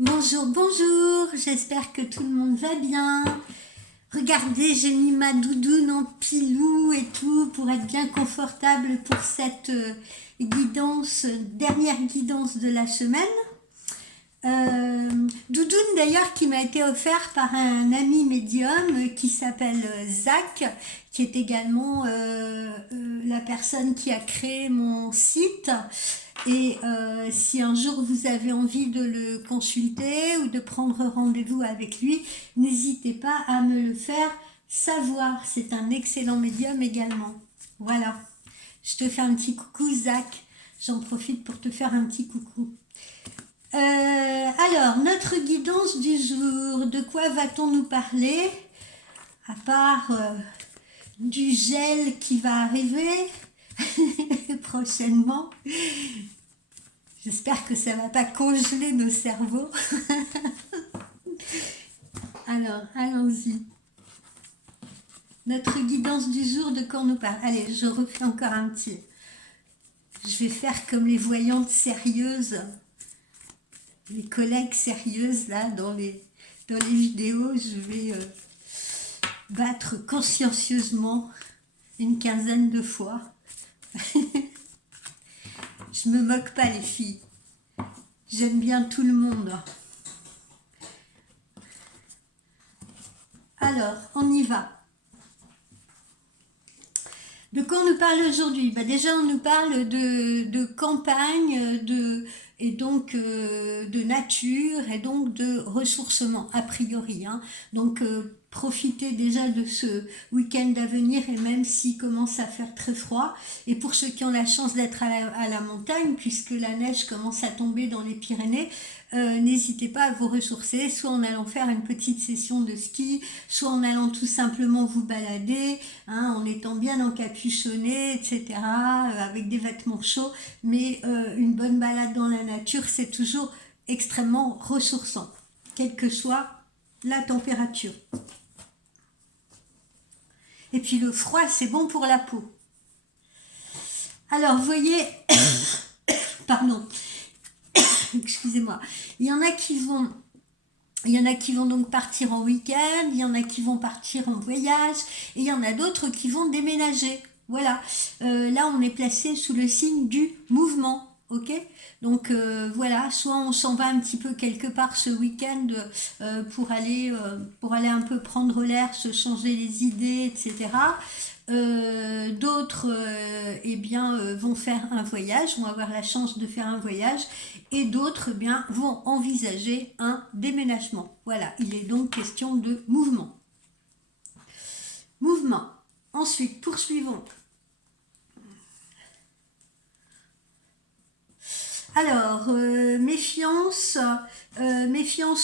Bonjour, bonjour, j'espère que tout le monde va bien. Regardez, j'ai mis ma doudoune en pilou et tout pour être bien confortable pour cette guidance, dernière guidance de la semaine. Doudoune d'ailleurs qui m'a été offert par un ami médium qui s'appelle Zach, qui est également la personne qui a créé mon site. Et si un jour vous avez envie de le consulter ou de prendre rendez-vous avec lui, n'hésitez pas à me le faire savoir. C'est un excellent médium également. Voilà. Je te fais un petit coucou, Zach. J'en profite pour te faire un petit coucou. Alors, notre guidance du jour, de quoi va-t-on nous parler? À part du gel qui va arriver prochainement. J'espère que ça ne va pas congeler nos cerveaux. Alors, allons-y. Notre guidance du jour, de quoi on nous parle? Allez, je refais encore un petit. Je vais faire comme les voyantes sérieuses, les collègues sérieuses, là, dans les vidéos. Je vais battre consciencieusement une quinzaine de fois. Je me moque pas, les filles. J'aime bien tout le monde. Alors, on y va. De quoi on nous parle aujourd'hui? Déjà, on nous parle de campagne, et donc de nature, et donc de ressourcement, a priori. Donc, profitez déjà de ce week-end à venir, et même s'il commence à faire très froid. Et pour ceux qui ont la chance d'être à la montagne, puisque la neige commence à tomber dans les Pyrénées, n'hésitez pas à vous ressourcer, soit en allant faire une petite session de ski, soit en allant tout simplement vous balader, en étant bien encapuchonné, etc., avec des vêtements chauds. Mais une bonne balade dans la nature, c'est toujours extrêmement ressourçant, quelle que soit la température. Et puis le froid, c'est bon pour la peau. Alors, vous voyez, pardon, excusez-moi, il y en a qui vont donc partir en week-end, il y en a qui vont partir en voyage, et il y en a d'autres qui vont déménager. Voilà. Là, on est placé sous le signe du mouvement. Ok, donc voilà, soit on s'en va un petit peu quelque part ce week-end pour aller un peu prendre l'air, se changer les idées, etc. D'autres vont faire un voyage, vont avoir la chance de faire un voyage, et d'autres vont envisager un déménagement. Voilà, il est donc question de mouvement. Mouvement. Ensuite, poursuivons. Alors, méfiance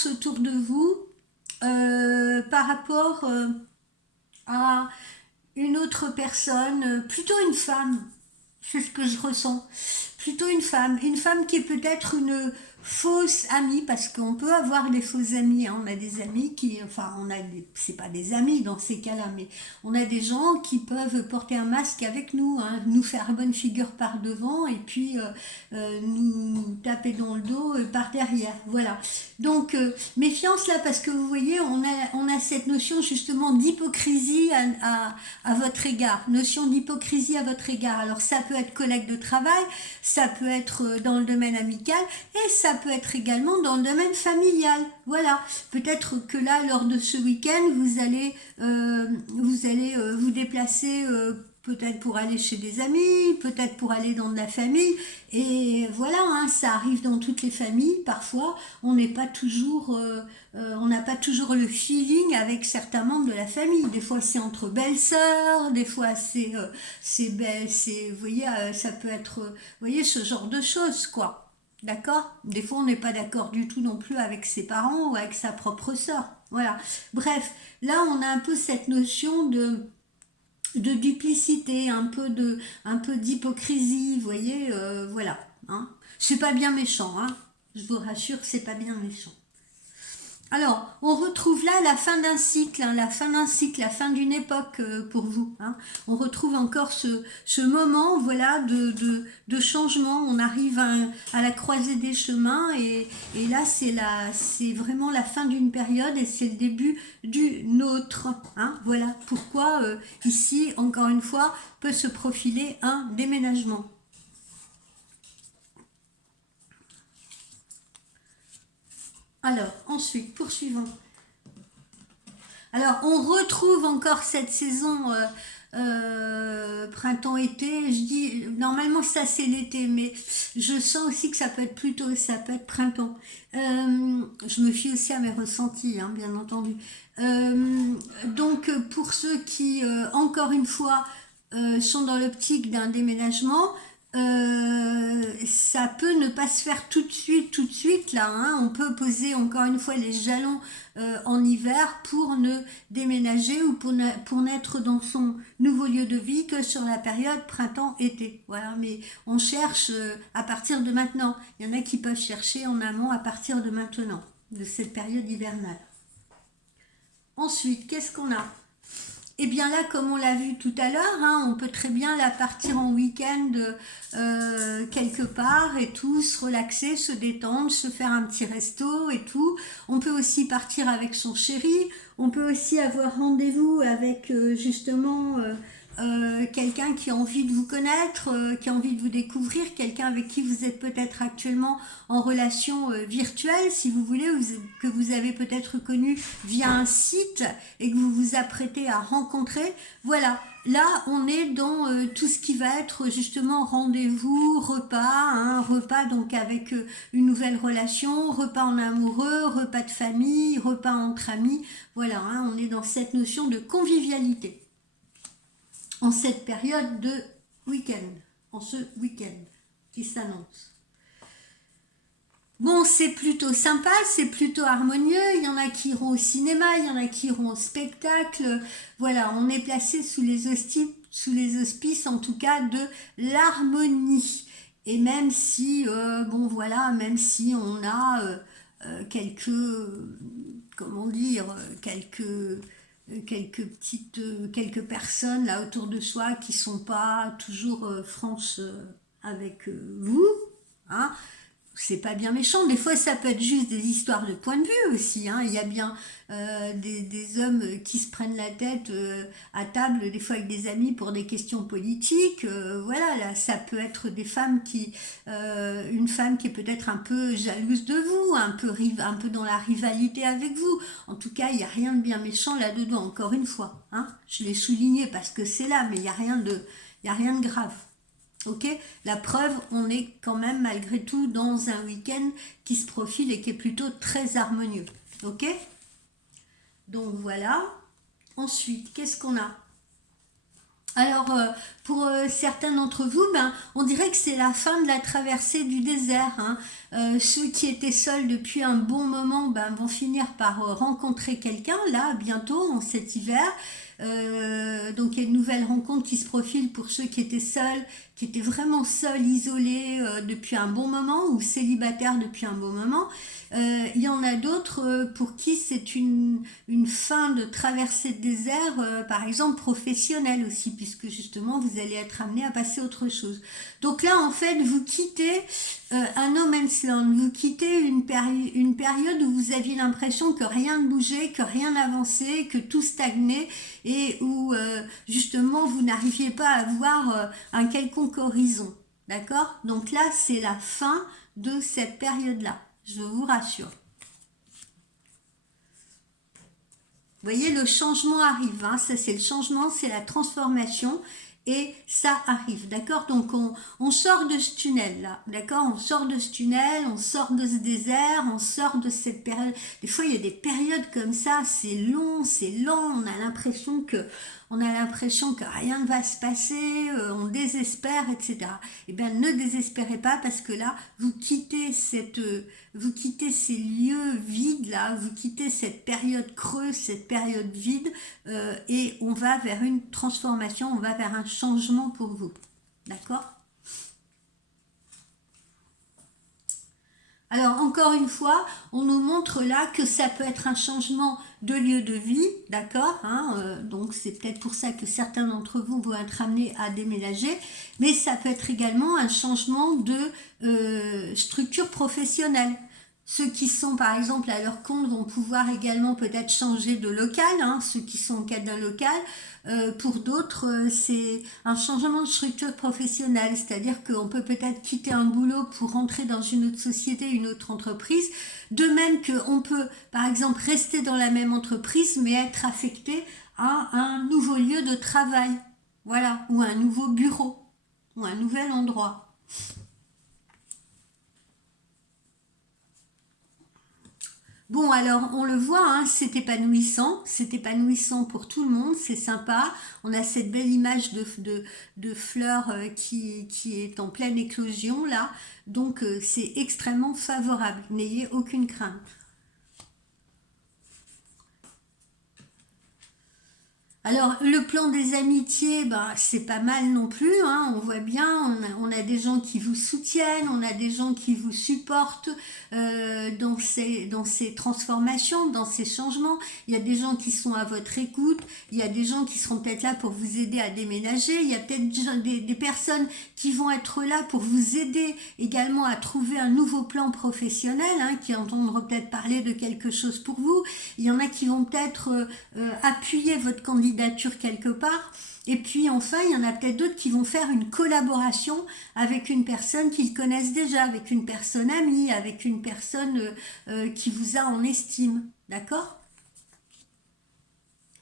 autour de vous par rapport à une autre personne, plutôt une femme, c'est ce que je ressens, plutôt une femme qui est peut-être une fausse amie, parce qu'on peut avoir des fausses amies, on a des amis c'est pas des amis dans ces cas-là, mais on a des gens qui peuvent porter un masque avec nous, nous faire bonne figure par devant, et puis nous taper dans le dos par derrière, voilà. Donc méfiance là, parce que vous voyez, on a cette notion justement d'hypocrisie à votre égard, notion d'hypocrisie à votre égard. Alors ça peut être collègue de travail, ça peut être dans le domaine amical, et ça peut être également dans le domaine familial. Voilà, peut-être que là, lors de ce week-end, vous allez vous déplacer, peut-être pour aller chez des amis, peut-être pour aller dans de la famille, et voilà, ça arrive dans toutes les familles. Parfois, on n'a pas toujours le feeling avec certains membres de la famille. Des fois, c'est entre belles-sœurs, des fois, vous voyez, ça peut être, vous voyez, ce genre de choses, quoi. D'accord? Des fois, on n'est pas d'accord du tout non plus avec ses parents ou avec sa propre sœur. Voilà. Bref, là, on a un peu cette notion de duplicité, un peu d'hypocrisie, vous voyez, voilà. C'est pas bien méchant, je vous rassure, c'est pas bien méchant. Alors, on retrouve là la fin d'un cycle, hein, la fin d'un cycle, la fin d'une époque pour vous. Hein. On retrouve encore ce moment, voilà, de changement. On arrive à la croisée des chemins et là, c'est vraiment la fin d'une période et c'est le début d'une autre. Hein. Voilà pourquoi ici, encore une fois, peut se profiler un déménagement. Alors, ensuite, poursuivons. Alors, on retrouve encore cette saison printemps-été. Je dis, normalement, ça c'est l'été, mais je sens aussi que ça peut être plutôt, ça peut être printemps. Je me fie aussi à mes ressentis, hein, bien entendu. Donc, pour ceux qui, encore une fois, sont dans l'optique d'un déménagement, ça peut ne pas se faire tout de suite là. Hein. On peut poser encore une fois les jalons en hiver pour ne déménager ou pour n'être dans son nouveau lieu de vie que sur la période printemps-été. Voilà, mais on cherche à partir de maintenant. Il y en a qui peuvent chercher en amont à partir de maintenant, de cette période hivernale. Ensuite, qu'est-ce qu'on a? Et bien là, comme on l'a vu tout à l'heure, hein, on peut très bien là partir en week-end quelque part et tout, se relaxer, se détendre, se faire un petit resto et tout. On peut aussi partir avec son chéri. On peut aussi avoir rendez-vous avec justement quelqu'un qui a envie de vous connaître, qui a envie de vous découvrir, quelqu'un avec qui vous êtes peut-être actuellement en relation virtuelle, si vous voulez, que vous avez peut-être connu via un site et que vous vous apprêtez à rencontrer. Voilà, là on est dans tout ce qui va être justement rendez-vous, repas, hein, repas donc avec une nouvelle relation, repas en amoureux, repas de famille, repas entre amis. Voilà, hein, on est dans cette notion de convivialité en cette période de week-end, en ce week-end qui s'annonce. Bon, c'est plutôt sympa, c'est plutôt harmonieux, il y en a qui iront au cinéma, il y en a qui iront au spectacle, voilà, on est placé sous les auspices en tout cas de l'harmonie. Et même si, bon voilà, même si on a quelques, comment dire, quelques personnes là autour de soi qui sont pas toujours franches avec vous, hein. C'est pas bien méchant, des fois ça peut être juste des histoires de point de vue aussi, hein. Il y a bien des hommes qui se prennent la tête à table, des fois avec des amis pour des questions politiques, voilà, là ça peut être des femmes une femme qui est peut-être un peu jalouse de vous, un peu dans la rivalité avec vous. En tout cas, il n'y a rien de bien méchant là-dedans, encore une fois, hein. Je l'ai souligné parce que c'est là, mais il n'y a rien de grave. Ok, la preuve, on est quand même malgré tout dans un week-end qui se profile et qui est plutôt très harmonieux. Ok, donc voilà. Ensuite, qu'est-ce qu'on a? Alors, pour certains d'entre vous, ben, on dirait que c'est la fin de la traversée du désert. Hein. Ceux qui étaient seuls depuis un bon moment ben, vont finir par rencontrer quelqu'un, là, bientôt, en cet hiver. Donc, il y a une nouvelle rencontre qui se profile pour ceux qui étaient seuls, qui étaient vraiment seuls, isolés depuis un bon moment ou célibataires depuis un bon moment. Il y en a d'autres pour qui c'est une fin de traversée de désert, par exemple professionnelle aussi, puisque justement vous allez être amené à passer autre chose. Donc là, en fait, vous quittez un no man's land, vous quittez une période où vous aviez l'impression que rien ne bougeait, que rien n'avançait, que tout stagnait et où justement vous n'arriviez pas à voir un quelconque horizon. D'accord? Donc là, c'est la fin de cette période-là. Je vous rassure. Vous voyez, le changement arrive. Hein, ça, c'est le changement, c'est la transformation. Et ça arrive, d'accord? Donc, on sort de ce tunnel-là, d'accord? On sort de ce tunnel, on sort de ce désert, on sort de cette période. Des fois, il y a des périodes comme ça, c'est long, c'est lent, on a l'impression que rien ne va se passer, on désespère, etc. Eh bien, ne désespérez pas parce que là, vous quittez ces lieux vides là, vous quittez cette période creuse, cette période vide, et on va vers une transformation, on va vers un changement pour vous. D'accord? Alors, encore une fois, on nous montre là que ça peut être un changement de lieu de vie, d'accord, hein, donc c'est peut-être pour ça que certains d'entre vous vont être amenés à déménager, mais ça peut être également un changement de structure professionnelle. Ceux qui sont par exemple à leur compte vont pouvoir également peut-être changer de local, hein, ceux qui sont au cadre d'un local. Pour d'autres, c'est un changement de structure professionnelle, c'est-à-dire qu'on peut peut-être quitter un boulot pour rentrer dans une autre société, une autre entreprise. De même qu'on peut par exemple rester dans la même entreprise mais être affecté à un nouveau lieu de travail, voilà, ou un nouveau bureau, ou un nouvel endroit. Bon, alors, on le voit, hein, c'est épanouissant pour tout le monde, c'est sympa. On a cette belle image de fleurs qui est en pleine éclosion, là. Donc, c'est extrêmement favorable. N'ayez aucune crainte. Alors, le plan des amitiés, bah, c'est pas mal non plus, hein, on voit bien, on a des gens qui vous soutiennent, on a des gens qui vous supportent dans ces transformations, dans ces changements. Il y a des gens qui sont à votre écoute, il y a des gens qui seront peut-être là pour vous aider à déménager, il y a peut-être des personnes qui vont être là pour vous aider également à trouver un nouveau plan professionnel, hein, qui entendront peut-être parler de quelque chose pour vous. Il y en a qui vont peut-être appuyer votre candidature quelque part. Et puis enfin, il y en a peut-être d'autres qui vont faire une collaboration avec une personne qu'ils connaissent déjà, avec une personne amie, avec une personne qui vous a en estime. D'accord?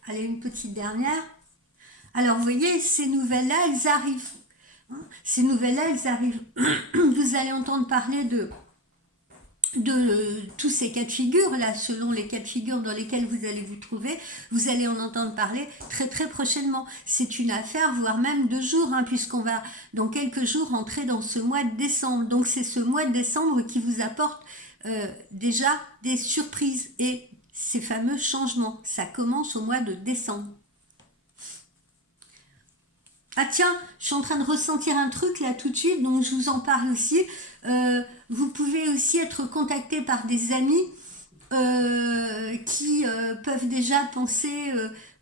Allez, une petite dernière. Alors, vous voyez, ces nouvelles-là, elles arrivent. Hein, ces nouvelles-là, elles arrivent. Vous allez entendre parler de tous ces cas de figure là, selon les cas de figure dans lesquels vous allez vous trouver, vous allez en entendre parler très très prochainement. C'est une affaire, voire même 2 jours, hein, puisqu'on va dans quelques jours entrer dans ce mois de décembre. Donc c'est ce mois de décembre qui vous apporte déjà des surprises et ces fameux changements. Ça commence au mois de décembre. Ah tiens, je suis en train de ressentir un truc là tout de suite, donc je vous en parle aussi. Vous pouvez aussi être contacté par des amis qui peuvent déjà penser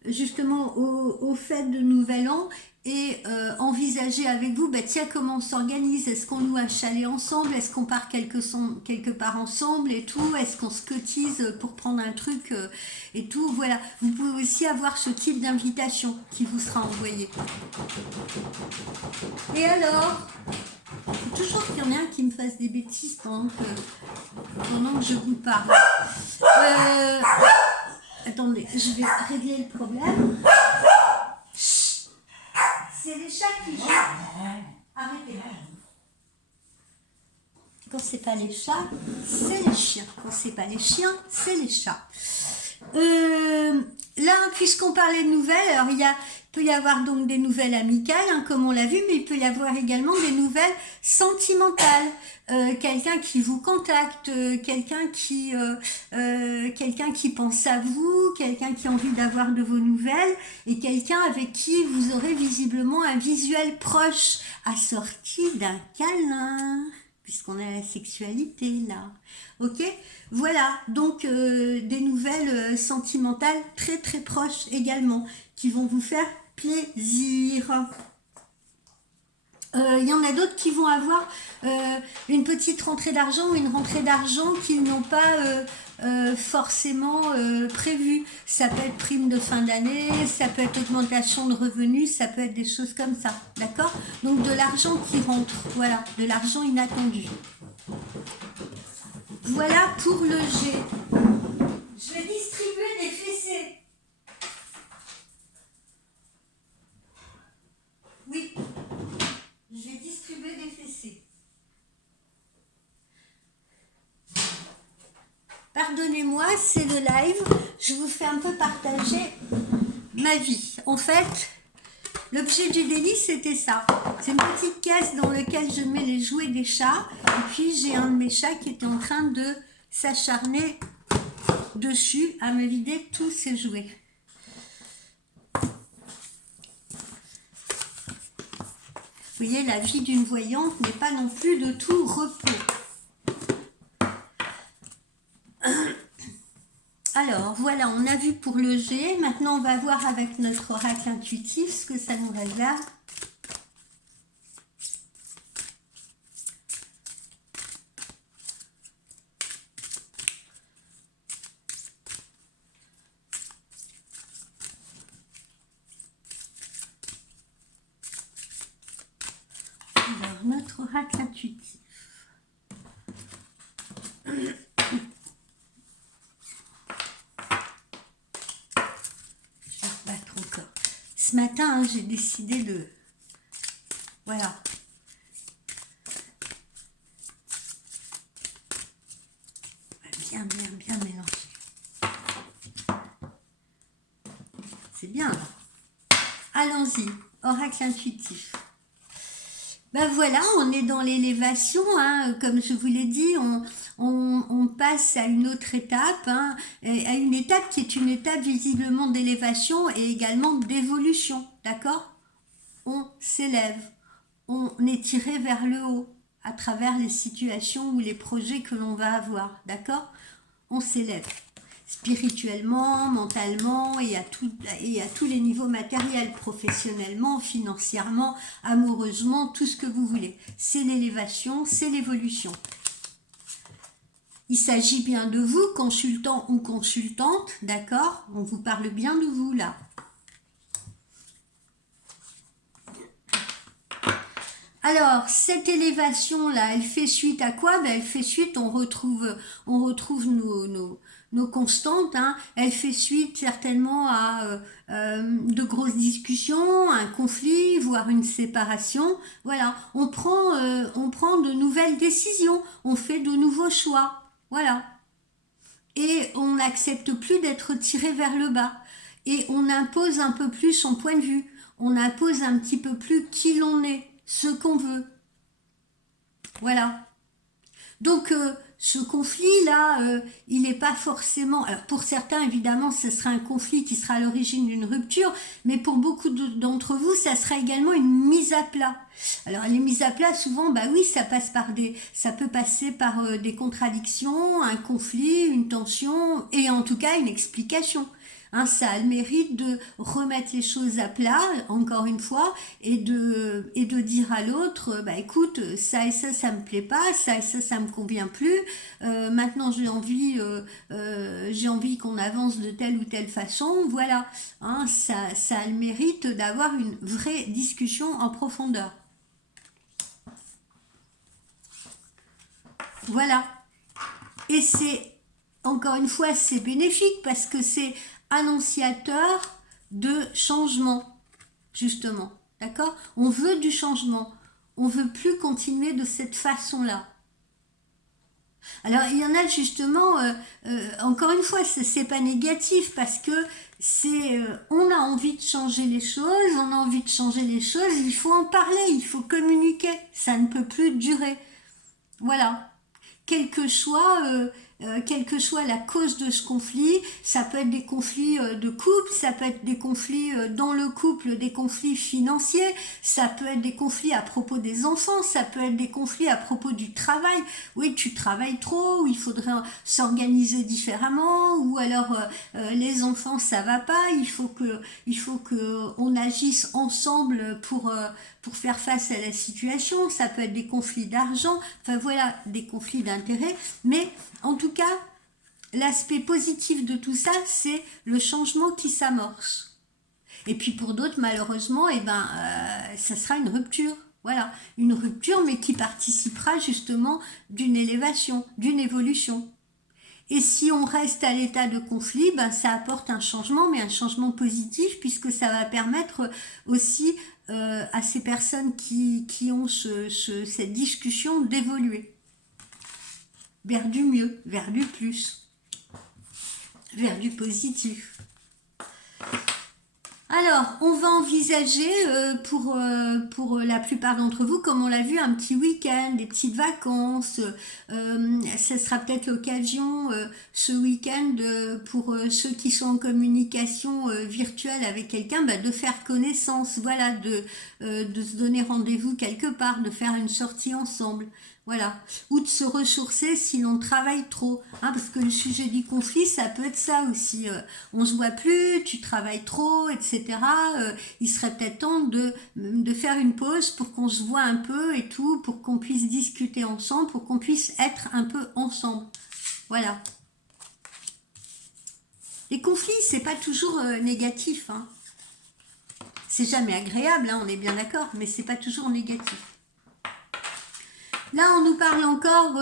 justement au fête de Nouvel An et envisager avec vous, bah tiens, comment on s'organise, est-ce qu'on loue un chalet ensemble, est-ce qu'on part quelque part ensemble et tout, est-ce qu'on se cotise pour prendre un truc et tout, voilà. Vous pouvez aussi avoir ce type d'invitation qui vous sera envoyée. Et alors, il faut toujours qu'il y en ait un qui me fasse des bêtises pendant que je vous parle. Attendez, je vais régler le problème. C'est les chats qui jouent. Arrêtez. Quand c'est pas les chats, c'est les chiens. Quand c'est pas les chiens, c'est les chats. Là, puisqu'on parlait de nouvelles, alors il peut y avoir donc des nouvelles amicales, hein, comme on l'a vu, mais il peut y avoir également des nouvelles sentimentales. Quelqu'un qui vous contacte, quelqu'un qui pense à vous, quelqu'un qui a envie d'avoir de vos nouvelles, et quelqu'un avec qui vous aurez visiblement un visuel proche, assorti d'un câlin, puisqu'on a la sexualité là. Ok, voilà, donc des nouvelles sentimentales très très proches également, qui vont vous faire plaisir. Il y en a d'autres qui vont avoir une petite rentrée d'argent ou une rentrée d'argent qu'ils n'ont pas forcément prévue. Ça peut être prime de fin d'année, ça peut être augmentation de revenus, ça peut être des choses comme ça, d'accord? Donc de l'argent qui rentre, voilà, de l'argent inattendu. Voilà pour le G. Je vais distribuer des fessées. Oui. Je vais distribuer des fessées. Pardonnez-moi, c'est le live. Je vous fais un peu partager ma vie. En fait, l'objet du délit, c'était ça. C'est une petite caisse dans laquelle je mets les jouets des chats. Et puis, j'ai un de mes chats qui était en train de s'acharner dessus à me vider tous ses jouets. Vous voyez, la vie d'une voyante n'est pas non plus de tout repos. Alors, voilà, on a vu pour le G. Maintenant, on va voir avec notre oracle intuitif ce que ça nous réserve. Alors, notre oracle intuitif. Ce matin, j'ai décidé de... Voilà. Bien mélanger. C'est bien, là. Allons-y, oracle intuitif. Ben voilà, on est dans l'élévation, hein. Comme je vous l'ai dit, on passe à une autre étape, hein, à une étape qui est une étape visiblement d'élévation et également d'évolution, d'accord? On s'élève, on est tiré vers le haut à travers les situations ou les projets que l'on va avoir, d'accord? On s'élève spirituellement, mentalement et à tous les niveaux matériels, professionnellement, financièrement, amoureusement, tout ce que vous voulez. C'est l'élévation, c'est l'évolution. Il s'agit bien de vous, consultant ou consultante, d'accord? On vous parle bien de vous là. Alors, cette élévation-là, elle fait suite à quoi? Ben, elle fait suite, on retrouve nos constantes, hein. Elle fait suite certainement à de grosses discussions, un conflit, voire une séparation. Voilà, on prend de nouvelles décisions, on fait de nouveaux choix. Voilà. Et on n'accepte plus d'être tiré vers le bas. Et on impose un peu plus son point de vue. On impose un petit peu plus qui l'on est, ce qu'on veut. Voilà. Donc, ce conflit-là, il n'est pas forcément... Alors, pour certains, évidemment, ce sera un conflit qui sera à l'origine d'une rupture, mais pour beaucoup d'entre vous, ça sera également une mise à plat. Alors, les mises à plat, souvent, bah oui, ça peut passer par des contradictions, un conflit, une tension, et en tout cas, une explication. Hein, ça a le mérite de remettre les choses à plat, encore une fois, et de dire à l'autre, bah écoute, ça et ça me plaît pas, ça et ça me convient plus. Maintenant, j'ai envie qu'on avance de telle ou telle façon. Voilà, hein, ça a le mérite d'avoir une vraie discussion en profondeur. Voilà. Et encore une fois, c'est bénéfique parce que c'est annonciateur de changement, justement. D'accord? On veut du changement. On veut plus continuer de cette façon-là. Alors, il y en a justement, encore une fois, c'est pas négatif parce que on a envie de changer les choses, il faut en parler, il faut communiquer, ça ne peut plus durer. Voilà. Quelle que soit la cause de ce conflit, ça peut être des conflits de couple, ça peut être des conflits dans le couple, des conflits financiers, ça peut être des conflits à propos des enfants, ça peut être des conflits à propos du travail. Oui, tu travailles trop, ou il faudrait s'organiser différemment, ou alors les enfants ça va pas, il faut que on agisse ensemble pour faire face à la situation. Ça peut être des conflits d'argent, enfin voilà, des conflits d'intérêt, mais en tout cas, l'aspect positif de tout ça, c'est le changement qui s'amorce. Et puis pour d'autres, malheureusement, ça sera une rupture. Voilà, une rupture, mais qui participera justement d'une élévation, d'une évolution. Et si on reste à l'état de conflit, ça apporte un changement, mais un changement positif, puisque ça va permettre aussi à ces personnes qui ont cette discussion d'évoluer vers du mieux, vers du plus, vers du positif. Alors, on va envisager pour la plupart d'entre vous, comme on l'a vu, un petit week-end, des petites vacances. Ça sera peut-être l'occasion, ce week-end, pour ceux qui sont en communication virtuelle avec quelqu'un, de faire connaissance, voilà, de se donner rendez-vous quelque part, de faire une sortie ensemble. Voilà. Ou de se ressourcer si l'on travaille trop. Hein, parce que le sujet du conflit, ça peut être ça aussi. On se voit plus, tu travailles trop, etc. Il serait peut-être temps de faire une pause pour qu'on se voit un peu et tout, pour qu'on puisse discuter ensemble, pour qu'on puisse être un peu ensemble. Voilà. Les conflits, c'est pas toujours négatif. Hein. C'est jamais agréable, hein, on est bien d'accord, mais c'est pas toujours négatif. Là, on nous parle encore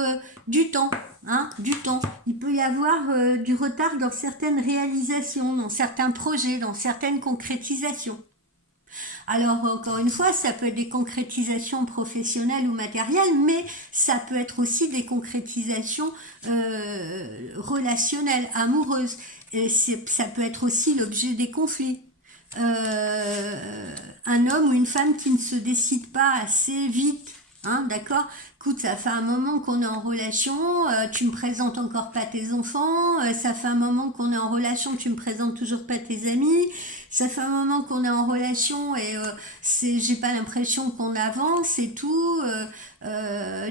du temps, hein, du temps. Il peut y avoir du retard dans certaines réalisations, dans certains projets, dans certaines concrétisations. Alors, encore une fois, ça peut être des concrétisations professionnelles ou matérielles, mais ça peut être aussi des concrétisations relationnelles, amoureuses. Et ça peut être aussi l'objet des conflits. Un homme ou une femme qui ne se décide pas assez vite, hein, d'accord? Écoute, ça fait un moment qu'on est en relation, tu me présentes encore pas tes enfants, ça fait un moment qu'on est en relation, tu me présentes toujours pas tes amis, ça fait un moment qu'on est en relation et j'ai pas l'impression qu'on avance et tout,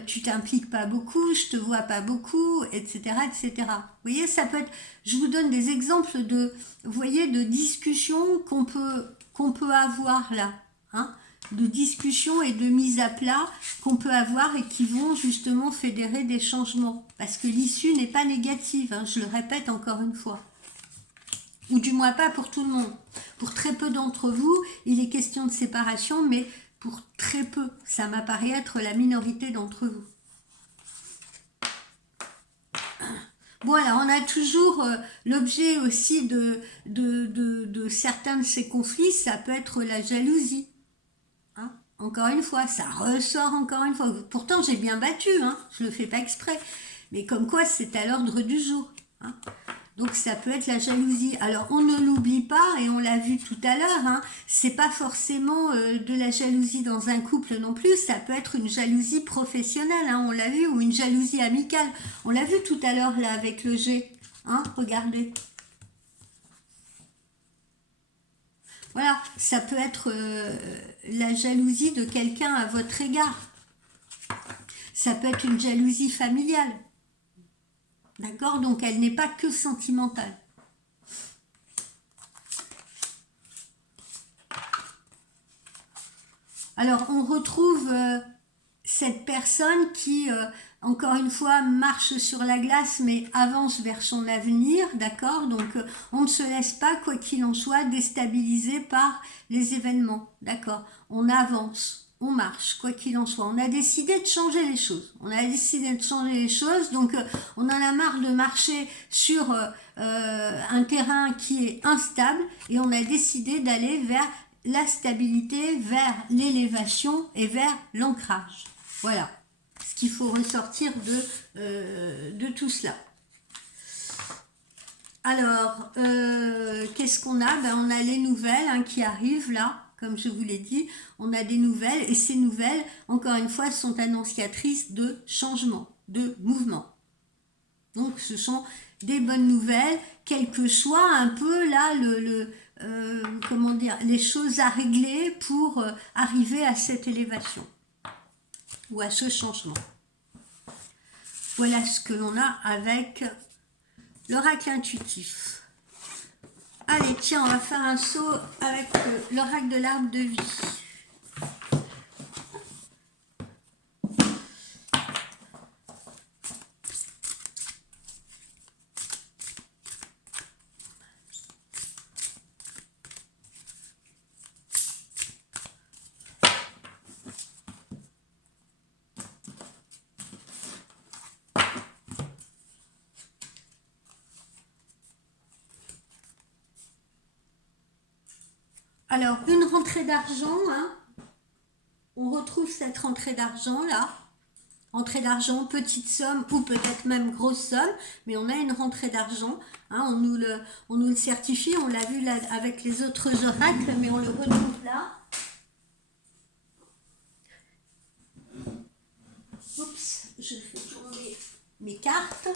tu t'impliques pas beaucoup, je te vois pas beaucoup, etc., etc. Vous voyez, ça peut être, je vous donne des exemples de, vous voyez, de discussions qu'on peut avoir là, hein, de discussions et de mise à plat qu'on peut avoir et qui vont justement fédérer des changements. Parce que l'issue n'est pas négative, hein, je le répète encore une fois. Ou du moins pas pour tout le monde. Pour très peu d'entre vous, il est question de séparation, mais pour très peu, ça m'apparaît être la minorité d'entre vous. Bon, alors on a toujours l'objet aussi de certains de ces conflits, ça peut être la jalousie. Hein, encore une fois, ça ressort encore une fois. Pourtant, j'ai bien battu, hein, je ne le fais pas exprès. Mais comme quoi, c'est à l'ordre du jour. Hein. Donc ça peut être la jalousie. Alors on ne l'oublie pas, et on l'a vu tout à l'heure, hein, c'est pas forcément de la jalousie dans un couple non plus, ça peut être une jalousie professionnelle, hein, on l'a vu, ou une jalousie amicale. On l'a vu tout à l'heure là avec le G. Hein, regardez. Voilà, ça peut être la jalousie de quelqu'un à votre égard. Ça peut être une jalousie familiale. D'accord? Donc elle n'est pas que sentimentale. Alors on retrouve cette personne qui, encore une fois, marche sur la glace mais avance vers son avenir, d'accord? Donc on ne se laisse pas, quoi qu'il en soit, déstabiliser par les événements, d'accord? On avance. On marche, quoi qu'il en soit. On a décidé de changer les choses. On a décidé de changer les choses, donc on en a marre de marcher sur un terrain qui est instable et on a décidé d'aller vers la stabilité, vers l'élévation et vers l'ancrage. Voilà ce qu'il faut ressortir de tout cela. Alors, qu'est-ce qu'on a? On a les nouvelles hein, qui arrivent là. Comme je vous l'ai dit, on a des nouvelles et ces nouvelles, encore une fois, sont annonciatrices de changement, de mouvement. Donc ce sont des bonnes nouvelles, quel que soit un peu là comment dire, les choses à régler pour arriver à cette élévation ou à ce changement. Voilà ce que l'on a avec l'oracle intuitif. Allez, tiens, on va faire un saut avec l'oracle de l'arbre de vie. Alors, une rentrée d'argent, hein. On retrouve cette rentrée d'argent là. Rentrée d'argent, petite somme ou peut-être même grosse somme, mais on a une rentrée d'argent. Hein, on nous le certifie, on l'a vu là avec les autres oracles, mais on le retrouve là. Oups, je fais tourner mes cartes.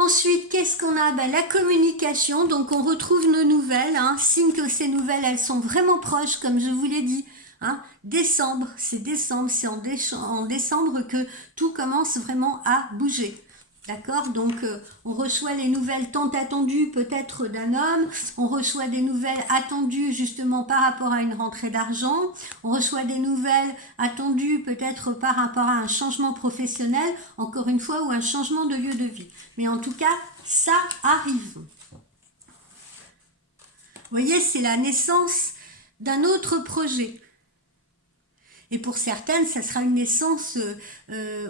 Ensuite, qu'est-ce qu'on a? La communication, donc on retrouve nos nouvelles, hein, signe que ces nouvelles, elles sont vraiment proches, comme je vous l'ai dit. Hein. Décembre, c'est en décembre que tout commence vraiment à bouger. D'accord? Donc, on reçoit les nouvelles tant attendues peut-être d'un homme, on reçoit des nouvelles attendues justement par rapport à une rentrée d'argent, on reçoit des nouvelles attendues peut-être par rapport à un changement professionnel, encore une fois, ou un changement de lieu de vie. Mais en tout cas, ça arrive. Vous voyez, c'est la naissance d'un autre projet. Et pour certaines, ça sera une naissance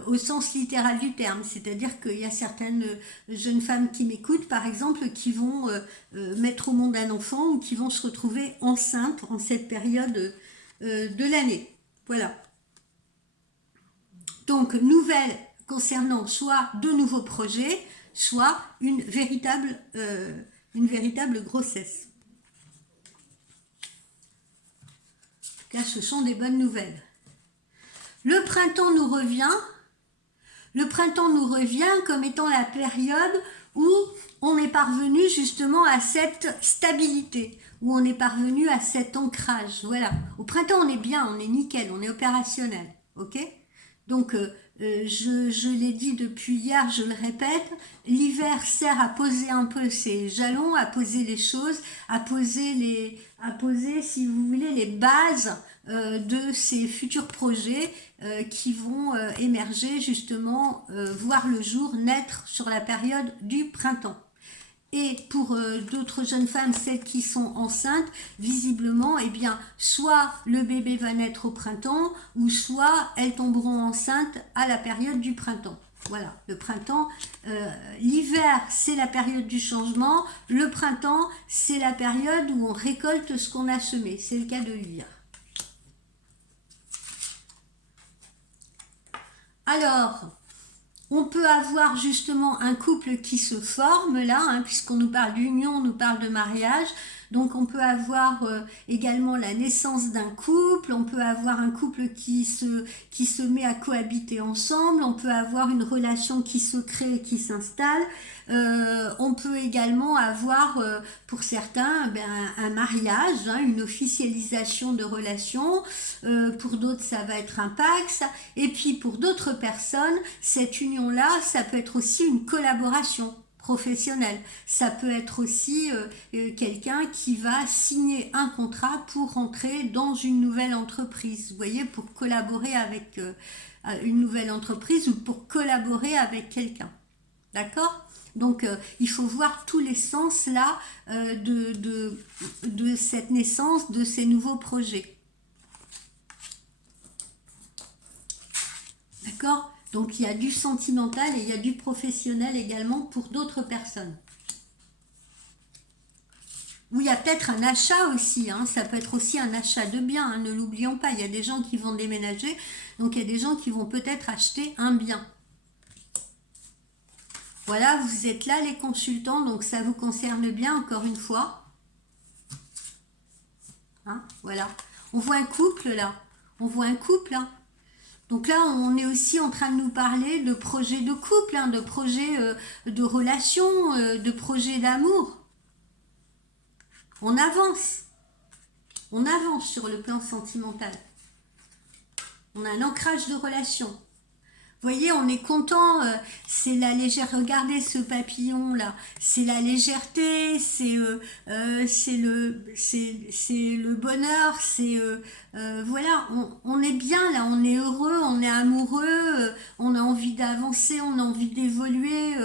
au sens littéral du terme. C'est-à-dire qu'il y a certaines jeunes femmes qui m'écoutent, par exemple, qui vont mettre au monde un enfant ou qui vont se retrouver enceintes en cette période de l'année. Voilà. Donc, nouvelle concernant soit de nouveaux projets, soit une véritable grossesse. En tout cas, ce sont des bonnes nouvelles. Le printemps nous revient comme étant la période où on est parvenu justement à cette stabilité, où on est parvenu à cet ancrage. Voilà. Au printemps, on est bien, on est nickel, on est opérationnel. Ok ? Donc, je l'ai dit depuis hier, je le répète, l'hiver sert à poser un peu ses jalons, à poser les choses, à poser, si vous voulez, les bases de ces futurs projets qui vont émerger justement, voir le jour, naître sur la période du printemps. Et pour d'autres jeunes femmes, celles qui sont enceintes, visiblement, eh bien, soit le bébé va naître au printemps, ou soit elles tomberont enceintes à la période du printemps. Voilà, le printemps, l'hiver, c'est la période du changement. Le printemps, c'est la période où on récolte ce qu'on a semé. C'est le cas de lire. Alors, on peut avoir justement un couple qui se forme là, hein, puisqu'on nous parle d'union, on nous parle de mariage. Donc on peut avoir également la naissance d'un couple, on peut avoir un couple qui se met à cohabiter ensemble, on peut avoir une relation qui se crée et qui s'installe. On peut également avoir pour certains un mariage, hein, une officialisation de relation. Pour d'autres ça va être un pax. Et puis pour d'autres personnes, cette union-là, ça peut être aussi une collaboration professionnel. Ça peut être aussi quelqu'un qui va signer un contrat pour rentrer dans une nouvelle entreprise, vous voyez, pour collaborer avec une nouvelle entreprise ou pour collaborer avec quelqu'un. D'accord ? Donc, il faut voir tous les sens là de cette naissance, de ces nouveaux projets. D'accord ? Donc il y a du sentimental et il y a du professionnel également pour d'autres personnes. Ou il y a peut-être un achat aussi, hein, ça peut être aussi un achat de biens, hein, ne l'oublions pas, il y a des gens qui vont déménager, donc il y a des gens qui vont peut-être acheter un bien. Voilà, vous êtes là les consultants, donc ça vous concerne bien encore une fois. Hein, voilà, on voit un couple là, hein. Donc là, on est aussi en train de nous parler de projets de couple, hein, de projets de relations, de projets d'amour. On avance sur le plan sentimental. On a un ancrage de relation. Vous voyez, on est content, c'est la légèreté, regardez ce papillon là, c'est la légèreté, c'est le bonheur, voilà, on est bien là, on est heureux, on est amoureux, on a envie d'avancer, on a envie d'évoluer,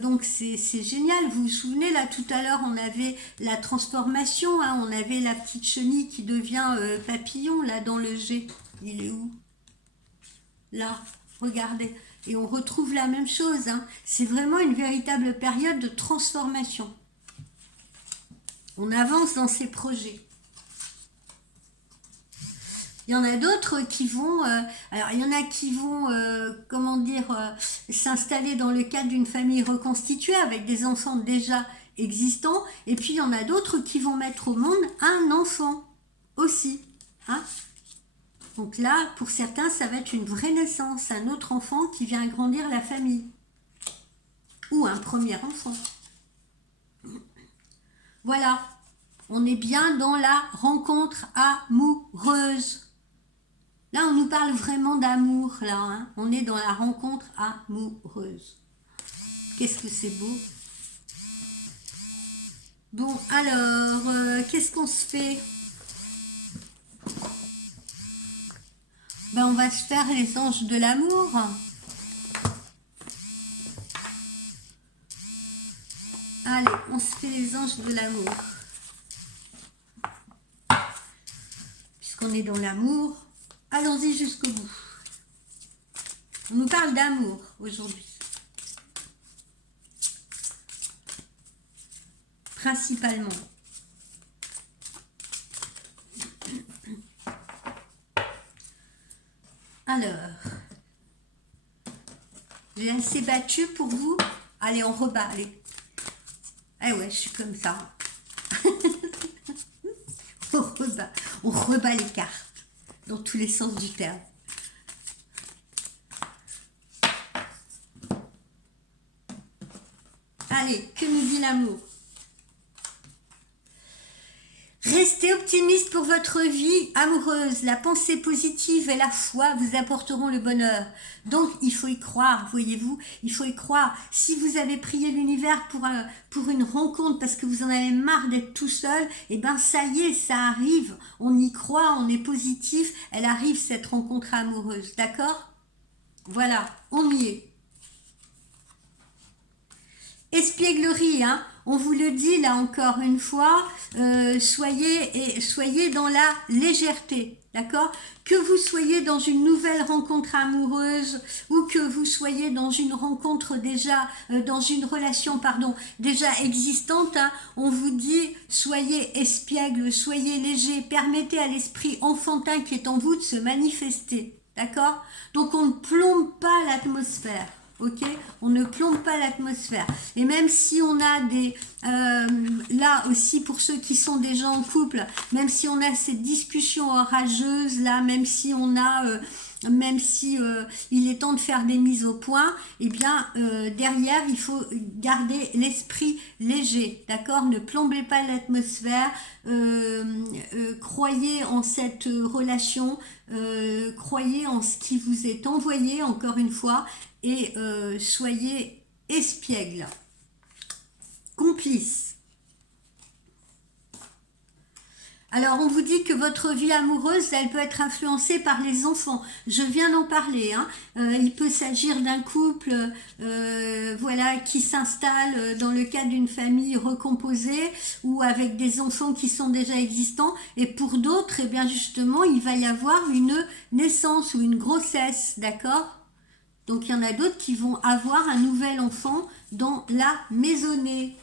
donc c'est génial. Vous vous souvenez là, tout à l'heure, on avait la transformation, hein, on avait la petite chenille qui devient papillon là dans le G. Il est où? Là. Regardez, et on retrouve la même chose, hein. C'est vraiment une véritable période de transformation. On avance dans ces projets. Il y en a d'autres qui vont, alors il y en a qui vont, s'installer dans le cadre d'une famille reconstituée avec des enfants déjà existants, et puis il y en a d'autres qui vont mettre au monde un enfant aussi, hein. Donc là, pour certains, ça va être une vraie naissance, un autre enfant qui vient agrandir la famille. Ou un premier enfant. Voilà. On est bien dans la rencontre amoureuse. Là, on nous parle vraiment d'amour, là. Hein. On est dans la rencontre amoureuse. Qu'est-ce que c'est beau. Bon, alors, qu'est-ce qu'on se fait? Ben, on va se faire les anges de l'amour. Allez, on se fait les anges de l'amour. Puisqu'on est dans l'amour, allons-y jusqu'au bout. On nous parle d'amour aujourd'hui. Principalement. Alors, j'ai assez battu pour vous. Allez, on rebat, allez. Ah ouais, je suis comme ça. On rebat les cartes, dans tous les sens du terme. Allez, que nous dit l'amour? Restez optimiste pour votre vie amoureuse. La pensée positive et la foi vous apporteront le bonheur. Donc, il faut y croire, voyez-vous. Il faut y croire. Si vous avez prié l'univers pour une rencontre parce que vous en avez marre d'être tout seul, eh ben ça y est, ça arrive. On y croit, on est positif. Elle arrive, cette rencontre amoureuse. D'accord? Voilà, on y est. Espièglerie, hein, on vous le dit là encore une fois, soyez dans la légèreté, d'accord? Que vous soyez dans une nouvelle rencontre amoureuse ou que vous soyez dans une rencontre déjà, dans une relation, pardon, déjà existante, hein, on vous dit soyez espiègle, soyez léger, permettez à l'esprit enfantin qui est en vous de se manifester, d'accord? Donc on ne plombe pas l'atmosphère. Ok, on ne plombe pas l'atmosphère. Et même si on a des... là aussi, pour ceux qui sont déjà en couple, même si on a cette discussion orageuse, là, même si on a... même si il est temps de faire des mises au point, eh bien, derrière, il faut garder l'esprit léger, d'accord? Ne plombez pas l'atmosphère, croyez en cette relation, croyez en ce qui vous est envoyé, encore une fois, et soyez espiègle, complice. Alors, on vous dit que votre vie amoureuse, elle peut être influencée par les enfants. Je viens d'en parler. Hein. Il peut s'agir d'un couple voilà, qui s'installe dans le cadre d'une famille recomposée ou avec des enfants qui sont déjà existants. Et pour d'autres, eh bien justement, il va y avoir une naissance ou une grossesse, d'accord ? Donc, il y en a d'autres qui vont avoir un nouvel enfant dans la maisonnée.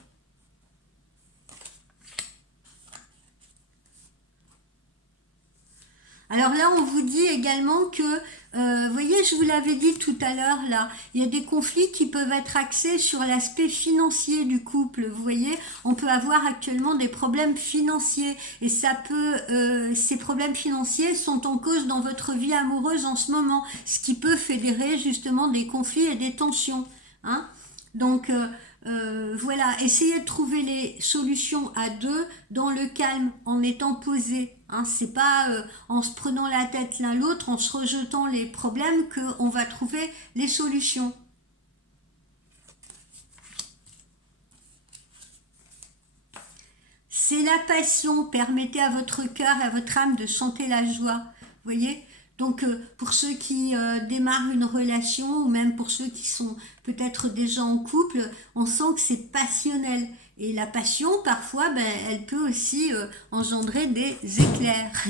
Alors là, on vous dit également que, vous voyez, je vous l'avais dit tout à l'heure, là, il y a des conflits qui peuvent être axés sur l'aspect financier du couple. Vous voyez, on peut avoir actuellement des problèmes financiers et ça peut, ces problèmes financiers sont en cause dans votre vie amoureuse en ce moment, ce qui peut fédérer justement des conflits et des tensions. Hein. Donc, voilà, essayez de trouver les solutions à deux dans le calme, en étant posé. Hein, c'est pas en se prenant la tête l'un l'autre, en se rejetant les problèmes qu'on va trouver les solutions. C'est la passion, permettez à votre cœur et à votre âme de chanter la joie. Vous voyez ? Donc pour ceux qui démarrent une relation ou même pour ceux qui sont peut-être déjà en couple, on sent que c'est passionnel. Et la passion, parfois, ben, elle peut aussi engendrer des éclairs.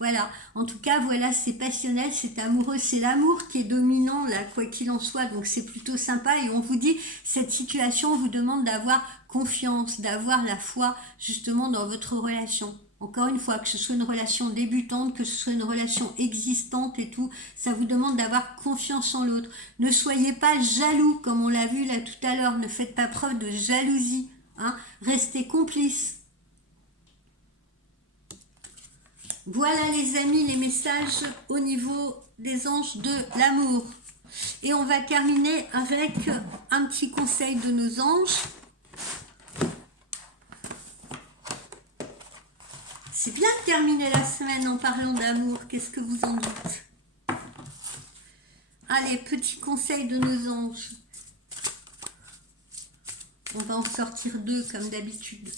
Voilà. En tout cas, voilà, c'est passionnel, c'est amoureux. C'est l'amour qui est dominant, là, quoi qu'il en soit. Donc, c'est plutôt sympa. Et on vous dit, cette situation vous demande d'avoir confiance, d'avoir la foi, justement, dans votre relation. Encore une fois, que ce soit une relation débutante, que ce soit une relation existante et tout, ça vous demande d'avoir confiance en l'autre. Ne soyez pas jaloux, comme on l'a vu là tout à l'heure. Ne faites pas preuve de jalousie. Hein. Restez complices. Voilà les amis, les messages au niveau des anges de l'amour. Et on va terminer avec un petit conseil de nos anges. C'est bien de terminer la semaine en parlant d'amour, qu'est-ce que vous en dites? Allez, petit conseil de nos anges. On va en sortir 2 comme d'habitude.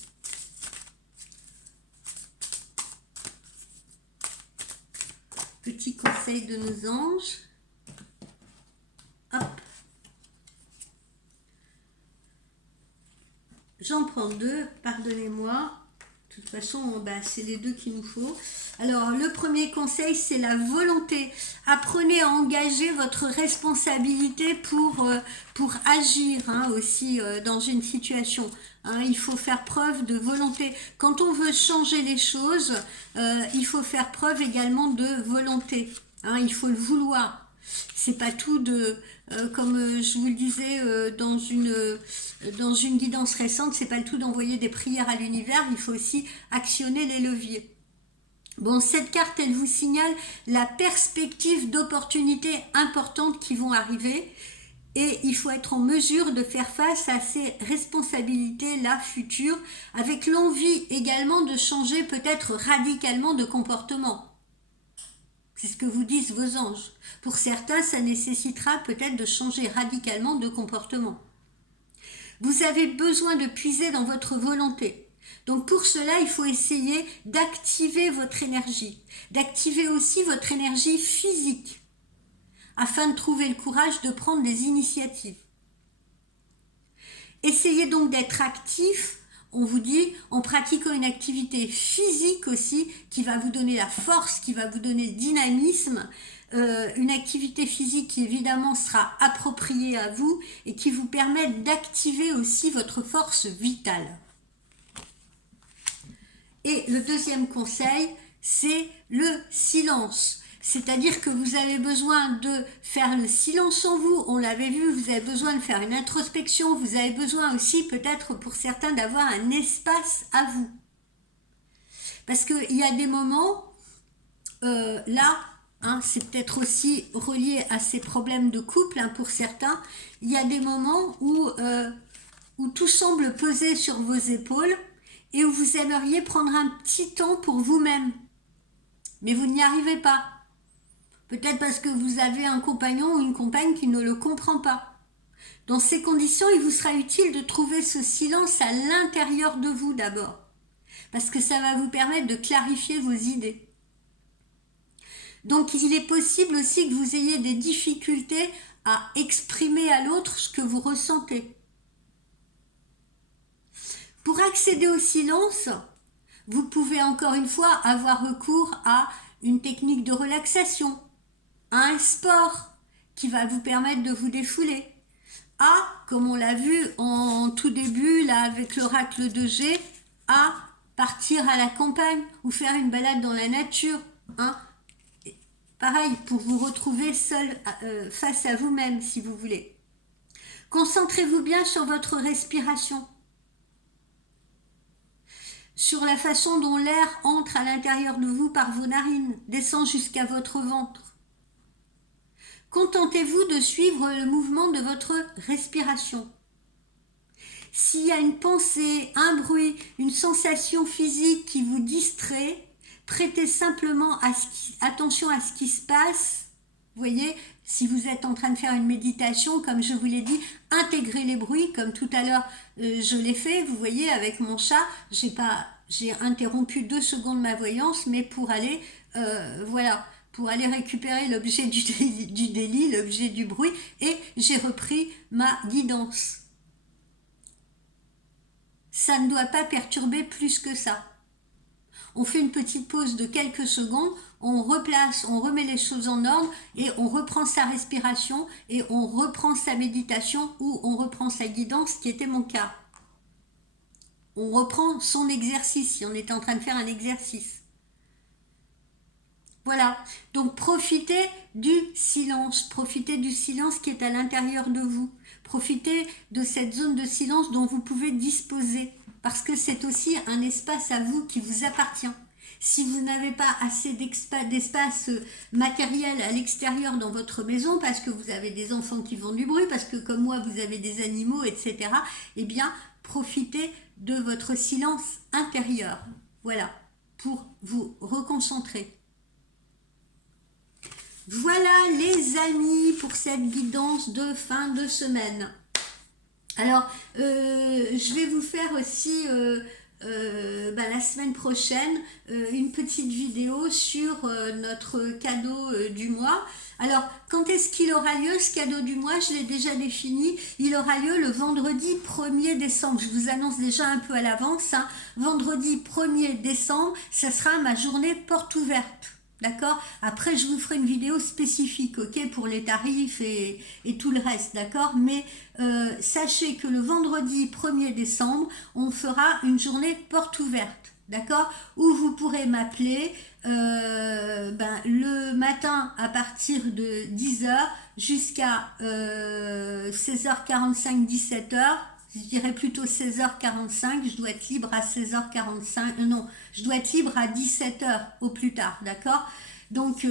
Petit conseil de nos anges. Hop. J'en prends 2, pardonnez-moi. De toute façon, c'est les 2 qu'il nous faut. Alors, le premier conseil, c'est la volonté. Apprenez à engager votre responsabilité pour agir aussi dans une situation. Il faut faire preuve de volonté. Quand on veut changer les choses, il faut faire preuve également de volonté. Il faut le vouloir. C'est pas tout comme je vous le disais dans une guidance récente, c'est pas le tout d'envoyer des prières à l'univers, il faut aussi actionner les leviers. Bon, cette carte, elle vous signale la perspective d'opportunités importantes qui vont arriver et il faut être en mesure de faire face à ces responsabilités-là futures avec l'envie également de changer peut-être radicalement de comportement. C'est ce que vous disent vos anges. Pour certains, ça nécessitera peut-être de changer radicalement de comportement. Vous avez besoin de puiser dans votre volonté. Donc pour cela, il faut essayer d'activer votre énergie, d'activer aussi votre énergie physique, afin de trouver le courage de prendre des initiatives. Essayez donc d'être actif. On vous dit, en pratiquant une activité physique aussi, qui va vous donner la force, qui va vous donner le dynamisme, une activité physique qui évidemment sera appropriée à vous et qui vous permette d'activer aussi votre force vitale. Et le deuxième conseil, c'est le silence. C'est-à-dire que vous avez besoin de faire le silence en vous, on l'avait vu, vous avez besoin de faire une introspection, vous avez besoin aussi peut-être pour certains d'avoir un espace à vous. Parce qu'il y a des moments, là, c'est peut-être aussi relié à ces problèmes de couple pour certains, il y a des moments où tout semble peser sur vos épaules et où vous aimeriez prendre un petit temps pour vous-même. Mais vous n'y arrivez pas. Peut-être parce que vous avez un compagnon ou une compagne qui ne le comprend pas. Dans ces conditions, il vous sera utile de trouver ce silence à l'intérieur de vous d'abord. Parce que ça va vous permettre de clarifier vos idées. Donc il est possible aussi que vous ayez des difficultés à exprimer à l'autre ce que vous ressentez. Pour accéder au silence, vous pouvez encore une fois avoir recours à une technique de relaxation, à un sport qui va vous permettre de vous défouler, à, comme on l'a vu en tout début là avec l'oracle de G, à partir à la campagne ou faire une balade dans la nature. Pareil, pour vous retrouver seul face à vous-même si vous voulez. Concentrez-vous bien sur votre respiration, sur la façon dont l'air entre à l'intérieur de vous par vos narines, descend jusqu'à votre ventre. Contentez-vous de suivre le mouvement de votre respiration. S'il y a une pensée, un bruit, une sensation physique qui vous distrait, prêtez simplement attention à ce qui se passe. Vous voyez, si vous êtes en train de faire une méditation, comme je vous l'ai dit, intégrez les bruits, comme tout à l'heure je l'ai fait, vous voyez, avec mon chat, j'ai interrompu 2 secondes ma voyance, mais pour aller, pour aller récupérer l'objet du délit, l'objet du bruit, et j'ai repris ma guidance. Ça ne doit pas perturber plus que ça. On fait une petite pause de quelques secondes, on replace, on remet les choses en ordre et on reprend sa respiration et on reprend sa méditation ou on reprend sa guidance, ce qui était mon cas. On reprend son exercice si on est en train de faire un exercice. Voilà, donc profitez du silence qui est à l'intérieur de vous. Profitez de cette zone de silence dont vous pouvez disposer, parce que c'est aussi un espace à vous qui vous appartient. Si vous n'avez pas assez d'espace matériel à l'extérieur dans votre maison, parce que vous avez des enfants qui font du bruit, parce que comme moi vous avez des animaux, etc., eh bien profitez de votre silence intérieur. Voilà. pour vous reconcentrer. Voilà les amis pour cette guidance de fin de semaine. Alors, je vais vous faire aussi la semaine prochaine une petite vidéo sur notre cadeau du mois. Alors, quand est-ce qu'il aura lieu ce cadeau du mois? Je l'ai déjà défini. Il aura lieu le vendredi 1er décembre. Je vous annonce déjà un peu à l'avance. Hein. Vendredi 1er décembre, ce sera ma journée porte ouverte. D'accord? Après, je vous ferai une vidéo spécifique, ok, pour les tarifs et tout le reste, d'accord? Mais sachez que le vendredi 1er décembre, on fera une journée porte ouverte, d'accord? Où vous pourrez m'appeler le matin à partir de 10h jusqu'à 16h45, 17h. Je dirais plutôt 16h45, je dois être libre à 16h45, non, je dois être libre à 17h au plus tard, d'accord? Donc,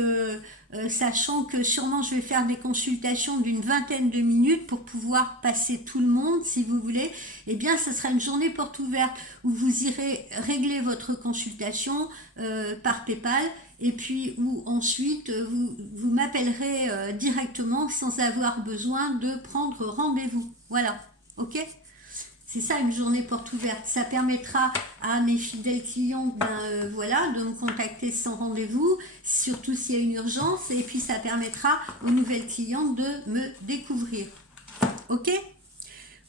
sachant que sûrement je vais faire des consultations d'une vingtaine de minutes pour pouvoir passer tout le monde, si vous voulez, eh bien, ce sera une journée porte ouverte où vous irez régler votre consultation par PayPal et puis où ensuite vous m'appellerez directement sans avoir besoin de prendre rendez-vous. Voilà, ok? C'est ça une journée porte ouverte. Ça permettra à mes fidèles clients de me contacter sans rendez-vous, surtout s'il y a une urgence, et puis ça permettra aux nouvelles clientes de me découvrir. Ok?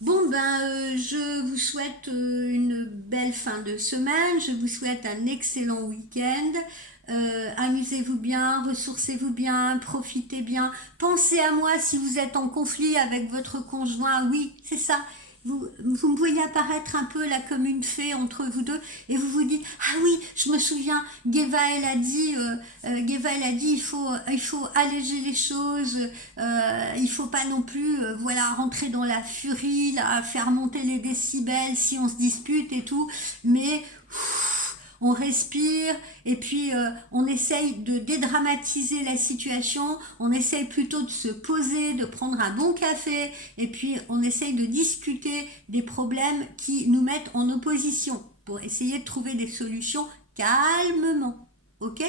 Bon, je vous souhaite une belle fin de semaine, je vous souhaite un excellent week-end. Amusez-vous bien, ressourcez-vous bien, profitez bien. Pensez à moi si vous êtes en conflit avec votre conjoint. Oui, c'est ça. Vous me voyez apparaître un peu là comme une fée entre vous deux et vous vous dites ah oui, je me souviens, Geva elle a dit il faut alléger les choses, il faut pas non plus rentrer dans la furie, là, faire monter les décibels si on se dispute et tout, mais on respire et puis on essaye de dédramatiser la situation, on essaye plutôt de se poser, de prendre un bon café et puis on essaye de discuter des problèmes qui nous mettent en opposition pour essayer de trouver des solutions calmement, ok?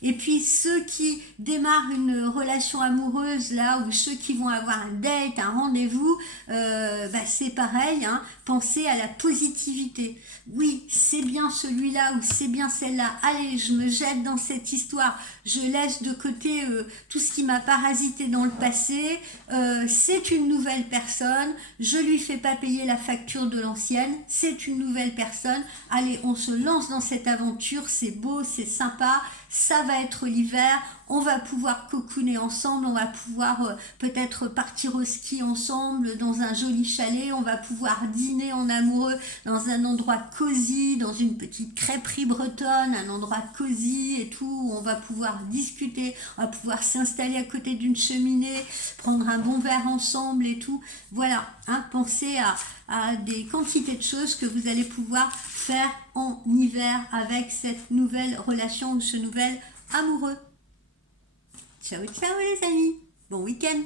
Et puis ceux qui démarrent une relation amoureuse là ou ceux qui vont avoir un date, un rendez-vous, c'est pareil, hein, pensez à la positivité. Oui, c'est bien celui-là ou c'est bien celle-là. Allez, je me jette dans cette histoire. Je laisse de côté tout ce qui m'a parasité dans le passé. C'est une nouvelle personne. Je lui fais pas payer la facture de l'ancienne. C'est une nouvelle personne. Allez, on se lance dans cette aventure. C'est beau, c'est sympa. Ça va être l'hiver, on va pouvoir cocooner ensemble, on va pouvoir peut-être partir au ski ensemble dans un joli chalet, on va pouvoir dîner en amoureux dans un endroit cosy, dans une petite crêperie bretonne, un endroit cosy et tout, où on va pouvoir discuter, on va pouvoir s'installer à côté d'une cheminée, prendre un bon verre ensemble et tout. Voilà, hein, pensez à des quantités de choses que vous allez pouvoir faire en hiver avec cette nouvelle relation ou ce nouvel amoureux. Ciao, ciao les amis. Bon week-end.